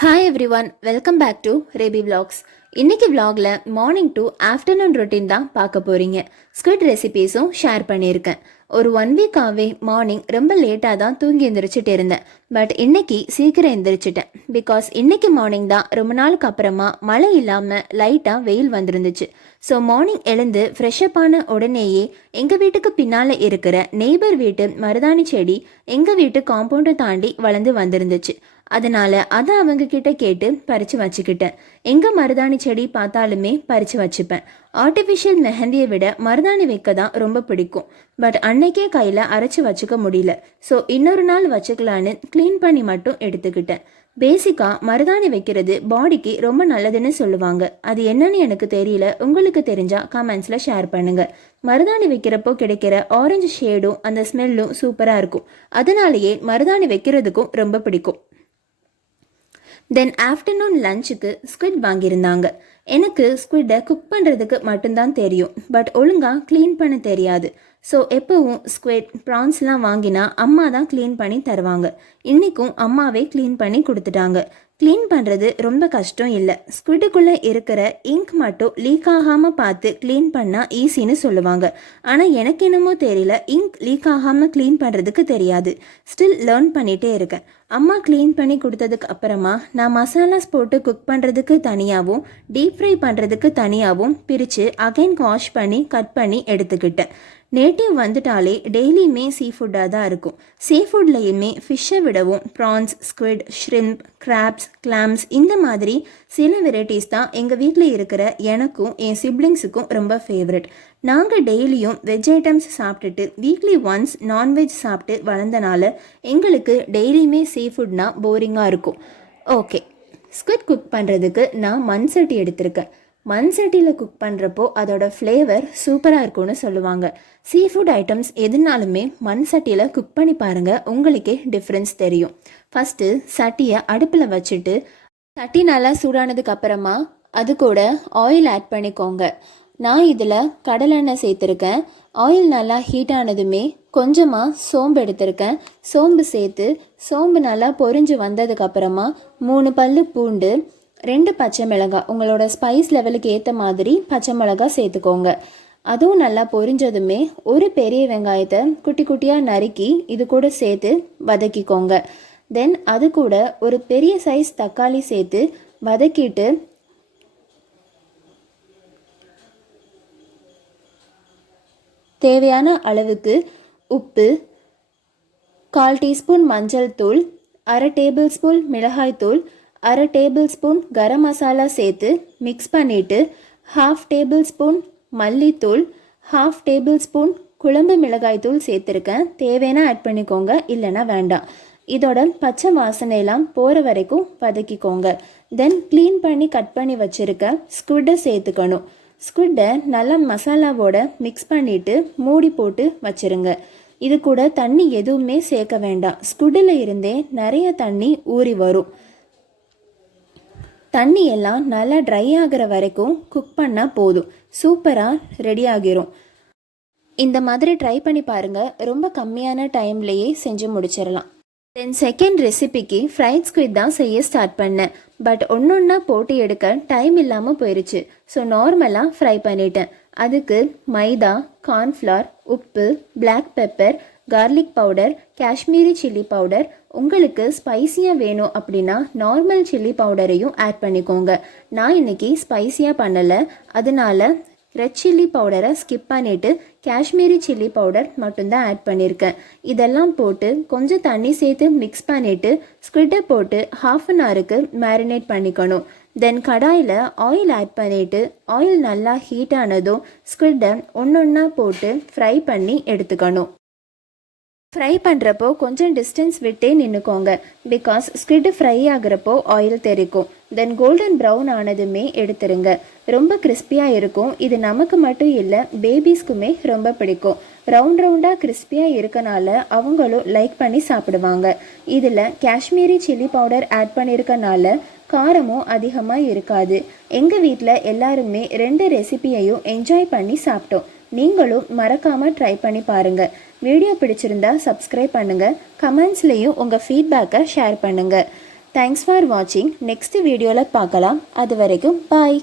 Hi everyone, welcome back to ரேபி vlogs. இன்னைக்கு விலாகில் மார்னிங் டு ஆஃப்டர்நூன் ரொட்டீன் தான் பார்க்க போகிறீங்க. ஸ்குவிட் ரெசிபீஸும் ஷேர் பண்ணியிருக்கேன். ஒரு 1 வீக்காகவே மார்னிங் ரொம்ப லேட்டாக தான் தூங்கி எந்திரிச்சிட்டு இருந்தேன். பட் இன்னைக்கு சீக்கிரம் எந்திரிச்சிட்டேன். பிகாஸ் இன்னைக்கு மார்னிங் தான் ரொம்ப நாளுக்கு அப்புறமா மழை இல்லாமல் லைட்டாக வெயில் வந்துருந்துச்சு. ஸோ மார்னிங் எழுந்து ஃப்ரெஷ்அப் ஆன உடனேயே எங்கள் வீட்டுக்கு பின்னால் இருக்கிற நெய்பர் வீட்டு மருதாணி செடி எங்கள் வீட்டு காம்பவுண்டை தாண்டி வளர்ந்து வந்துருந்துச்சு. அதனால அதை அவங்க கிட்ட கேட்டு பறித்து வச்சுக்கிட்டேன். எங்கே மருதாணி செடி பார்த்தாலுமே பறித்து வச்சுப்பேன். ஆர்டிஃபிஷியல் மெஹந்தியை விட மருதாணி வைக்க தான் ரொம்ப பிடிக்கும். பட் அன்னைக்கே கையில் அரைச்சி வச்சுக்க முடியல. ஸோ இன்னொரு நாள் வச்சுக்கலான்னு க்ளீன் பண்ணி மட்டும் எடுத்துக்கிட்டேன். பேசிக்காக மருதாணி வைக்கிறது பாடிக்கு ரொம்ப நல்லதுன்னு சொல்லுவாங்க. அது என்னன்னு எனக்கு தெரியல. உங்களுக்கு தெரிஞ்சா கமெண்ட்ஸில் ஷேர் பண்ணுங்க. மருதாணி வைக்கிறப்போ கிடைக்கிற ஆரஞ்சு ஷேடும் அந்த ஸ்மெல்லும் சூப்பராக இருக்கும். அதனாலேயே மருதாணி வைக்கிறதுக்கும் ரொம்ப பிடிக்கும். தென் ஆஃப்டர்நூன் லஞ்சுக்கு ஸ்குவிட் வாங்கியிருந்தாங்க. எனக்கு ஸ்குவிட்டை குக் பண்ணுறதுக்கு மட்டும்தான் தெரியும். பட் ஒழுங்காக க்ளீன் பண்ண தெரியாது. ஸோ எப்போவும் ஸ்குவிட் ப்ரான்ஸ்லாம் வாங்கினா அம்மா தான் க்ளீன் பண்ணி தருவாங்க. இன்றைக்கும் அம்மாவே க்ளீன் பண்ணி கொடுத்துட்டாங்க. க்ளீன் பண்ணுறது ரொம்ப கஷ்டம் இல்லை. ஸ்குவிட்டுக்குள்ளே இருக்கிற இங்க் மட்டும் லீக் ஆகாமல் பார்த்து க்ளீன் பண்ணால் ஈஸின்னு சொல்லுவாங்க. ஆனால் எனக்கு என்னமோ தெரியல, இங்க் லீக் ஆகாமல் க்ளீன் பண்ணுறதுக்கு தெரியாது. ஸ்டில் லேர்ன் பண்ணிகிட்டே இருக்கேன். அம்மா க்ளீன் பண்ணி கொடுத்ததுக்கு அப்புறமா நான் மசாலாஸ் போட்டு குக் பண்ணுறதுக்கு தனியாகவும் டீப் ஃப்ரை பண்ணுறதுக்கு தனியாகவும் பிரித்து அகைன் வாஷ் பண்ணி கட் பண்ணி எடுத்துக்கிட்டேன். நேட்டிவ் வந்துட்டாலே டெய்லியுமே சீ ஃபுட்டாக தான் இருக்கும். சீ ஃபுட்லேயுமே ஃபிஷ்ஷை விடவும் prawns, squid, shrimp, crabs, clams இந்த மாதிரி சில வெரைட்டிஸ் தான் எங்கள் வீட்டில் இருக்கிற எனக்கும் என் சிப்ளிங்ஸுக்கும் ரொம்ப ஃபேவரட். நாங்கள் டெய்லியும் வெஜ் ஐட்டம்ஸ் சாப்பிட்டுட்டு வீக்லி ஒன்ஸ் நான்வெஜ் சாப்பிட்டு வளர்ந்தனால எங்களுக்கு டெய்லியுமே சீ ஃபுட்னா போரிங்காக இருக்கும். ஓகே, ஸ்குவிட் குக் பண்ணுறதுக்கு நான் மண் சட்டி எடுத்திருக்கேன். மண் சட்டியில் குக் பண்ணுறப்போ அதோட ஃப்ளேவர் சூப்பராக இருக்கும்னு சொல்லுவாங்க. சீ ஃபுட் ஐட்டம்ஸ் எதுனாலுமே மண் சட்டியில் குக் பண்ணி பாருங்கள், உங்களுக்கே டிஃப்ரென்ஸ் தெரியும். ஃபஸ்ட்டு சட்டியை அடுப்பில் வச்சுட்டு சட்டி நல்லா சூடானதுக்கு அப்புறமா அது கூட ஆயில் ஆட் பண்ணிக்கோங்க. நான் இதில் கடலெண்ணெய் சேர்த்துருக்கேன். ஆயில் நல்லா ஹீட் ஆனதுமே கொஞ்சமாக சோம்பு எடுத்திருக்கேன். சோம்பு சேர்த்து சோம்பு நல்லா பொரிஞ்சு வந்ததுக்கப்புறமா 3 பல்லு பூண்டு, 2 பச்சை மிளகாய், உங்களோட ஸ்பைஸ் லெவலுக்கு ஏற்ற மாதிரி பச்சை மிளகாய் சேர்த்துக்கோங்க. அதுவும் நல்லா பொரிஞ்சதுமே ஒரு பெரிய வெங்காயத்தை குட்டி குட்டியாக நறுக்கி இது கூட சேர்த்து வதக்கிக்கோங்க. தென் அது கூட ஒரு பெரிய சைஸ் தக்காளி சேர்த்து வதக்கிட்டு தேவையான அளவுக்கு உப்பு, 1/4 டீஸ்பூன் மஞ்சள் தூள், 1/2 டேபிள் ஸ்பூன் மிளகாய் தூள், 1/2 டேபிள் ஸ்பூன் கரம் மசாலா சேர்த்து மிக்ஸ் பண்ணிவிட்டு 1/2 டேபிள் ஸ்பூன் மல்லித்தூள், 1/2 டேபிள் ஸ்பூன் குழம்பு மிளகாய் தூள் சேர்த்துருக்கேன். தேவையான ஆட் பண்ணிக்கோங்க, இல்லைன்னா வேண்டாம். இதோட பச்சை வாசனையெல்லாம் போகிற வரைக்கும் வதக்கிக்கோங்க. தென் க்ளீன் பண்ணி கட் பண்ணி வச்சுருக்க ஸ்குவிட்டை சேர்த்துக்கணும். ஸ்குவிட்டை நல்லா மசாலாவோட மிக்ஸ் பண்ணிவிட்டு மூடி போட்டு வச்சுருங்க. இது கூட தண்ணி எதுவுமே சேர்க்க வேண்டாம். ஸ்குவிட்டில் இருந்தே நிறைய தண்ணி ஊறி வரும். தண்ணி எல்லாம் நல்லா ட்ரை ஆகிற வரைக்கும் குக் பண்ணால் போதும், சூப்பராக ரெடி ஆகிரும். இந்த மாதிரி ட்ரை பண்ணி பாருங்கள், ரொம்ப கம்மியான டைம்லேயே செஞ்சு முடிச்சிடலாம். தென் செகண்ட் ரெசிபிக்கு ஃப்ரைட் ஸ்குவிட் தான் செய்ய ஸ்டார்ட் பண்ணேன். பட் ஒன்றா போட்டு எடுக்க டைம் இல்லாமல் போயிடுச்சு. ஸோ நார்மலாக ஃப்ரை பண்ணிட்டேன். அதுக்கு மைதா, கார்ன்ஃப்ளவர், உப்பு, black pepper, garlic powder, Kashmiri chilli powder, உங்களுக்கு ஸ்பைஸியாக வேணும் அப்படின்னா நார்மல் சில்லி பவுடரையும் ஆட் பண்ணிக்கோங்க. நான் இன்றைக்கி ஸ்பைஸியாக பண்ணலை, அதனால ரெட் சில்லி பவுடரை ஸ்கிப் பண்ணிவிட்டு காஷ்மீரி சில்லி பவுடர் மட்டும்தான் ஆட் பண்ணியிருக்கேன். இதெல்லாம் போட்டு கொஞ்சம் தண்ணி சேர்த்து மிக்ஸ் பண்ணிவிட்டு ஸ்குவிட்டை போட்டு 1/2 அன் ஹவருக்கு மேரினேட் பண்ணிக்கணும். தென் கடாயில் ஆயில் ஆட் பண்ணிவிட்டு ஆயில் நல்லா ஹீட் ஆனதும் ஸ்குவிட்டை ஒன்றா போட்டு ஃப்ரை பண்ணி எடுத்துக்கணும். ஃப்ரை பண்ணுறப்போ கொஞ்சம் டிஸ்டன்ஸ் விட்டே நின்றுக்கோங்க. பிகாஸ் ஸ்குவிட் ஃப்ரை ஆகிறப்போ ஆயில் தெரிக்கும். தென் கோல்டன் ப்ரௌன் ஆனதுமே எடுத்துருங்க. ரொம்ப கிறிஸ்பியாக இருக்கும். இது நமக்கு மட்டும் இல்லை, பேபிஸ்க்குமே ரொம்ப பிடிக்கும். ரவுண்டாக கிறிஸ்பியாக இருக்கனால அவங்களும் லைக் பண்ணி சாப்பிடுவாங்க. இதில் காஷ்மீரி சில்லி பவுடர் ஆட் பண்ணியிருக்கனால காரமும் அதிகமாக இருக்காது. எங்கள் வீட்டில் எல்லாருமே 2 ரெசிபியையும் என்ஜாய் பண்ணி சாப்பிட்டோம். நீங்களும் மறக்காமல் ட்ரை பண்ணி பாருங்கள். வீடியோ பிடிச்சிருந்தா சப்ஸ்கிரைப் பண்ணுங்கள். கமெண்ட்ஸ்லேயும் உங்கள் ஃபீட்பேக்கை ஷேர் பண்ணுங்கள். தேங்க்ஸ் ஃபார் வாட்சிங். நெக்ஸ்ட் வீடியோவில் பார்க்கலாம். அது வரைக்கும் பாய்.